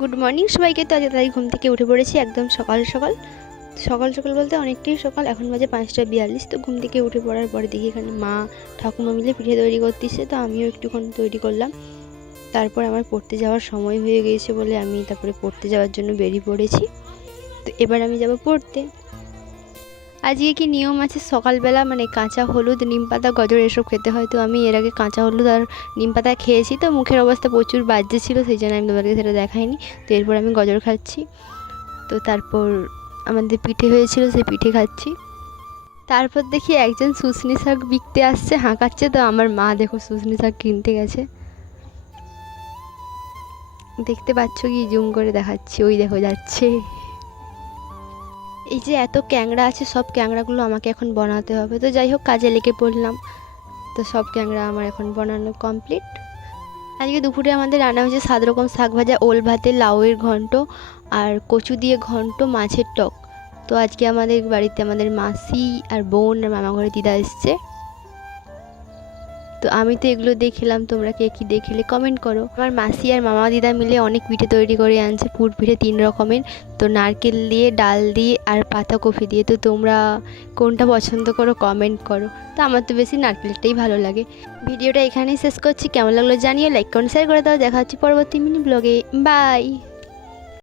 Good morning সবাইকে। তো আজকে তাই ঘুম থেকে উঠে পড়েছি একদম সকাল সকাল। সকাল সকাল বলতে অনেকটাই সকাল, এখন বাজে 5টা 42। তো ঘুম থেকে উঠে পড়ার পরে দেখি এখানে মা ঠাকুমা মিলে পিঠে তৈরি করতেছে, তো আমিও একটুক্ষণ তৈরি করলাম। তারপর আমার পড়তে যাওয়ার সময় হয়ে গিয়েছে বলে আমি তারপরে পড়তে যাওয়ার জন্য বেরিয়ে পড়েছি। তো এবার আমি যাব পড়তে। আজকে কি নিয়ম আছে, সকালবেলা মানে কাঁচা হলুদ, নিম পাতা, গাজর এসব খেতে হয়। তো আমি এর আগে কাঁচা হলুদ আর নিম পাতা খেয়েছি, তো মুখের অবস্থা প্রচুর বাজে ছিল, সেই জন্য আমি তোমাদেরকে সেটা দেখাইনি। তো এরপর আমি গাজর খাচ্ছি। তো তারপর আমাদের পিঠে হয়েছিল, সেই পিঠে খাচ্ছি। তারপর দেখি একজন শুশনি শাক বিকতে আসছে, হাঁকাচ্ছে। তো আমার মা দেখো শুশনি শাক কিনতে গেছে, দেখতে পাচ্ছ কি, জুম করে দেখাচ্ছি, ওই দেখো যাচ্ছে। এই যে এত ক্যাংড়া আছে, সব ক্যাংড়াগুলো আমাকে এখন বানাতে হবে। তো যাই হোক, কাজে লেগে পড়লাম। তো সব ক্যাংড়া আমার এখন বানানো কমপ্লিট। আজকে দুপুরে আমাদের রান্না হয়েছে 7 রকম শাক ভাজা, ওল ভাতে, লাউয়ের ঘন্ট, আর কচু দিয়ে ঘন্ট, মাছের টক। তো আজকে আমাদের বাড়িতে আমাদের মাসি আর বোন আর মামা ঘরে দিদা এসছে। তো আমি তো এগুলো দেখলাম, তোমরা কে কী দেখলে কমেন্ট করো। আমার মাসি আর মামা দিদা মিলে অনেক পিঠে তৈরি করে আনছে, পুর পিঠে 3 রকমের। তো নারকেল দিয়ে, ডাল দিয়ে আর পাতাকপি দিয়ে। তো তোমরা কোনটা পছন্দ করো কমেন্ট করো। তো আমার তো বেশি নারকেলটাই ভালো লাগে। ভিডিওটা এখানেই শেষ করছি, কেমন লাগলো জানিয়ে লাইক কমেন্ট শেয়ার করে দাও। দেখা হচ্ছে পরবর্তী মিনি ব্লগে। বাই।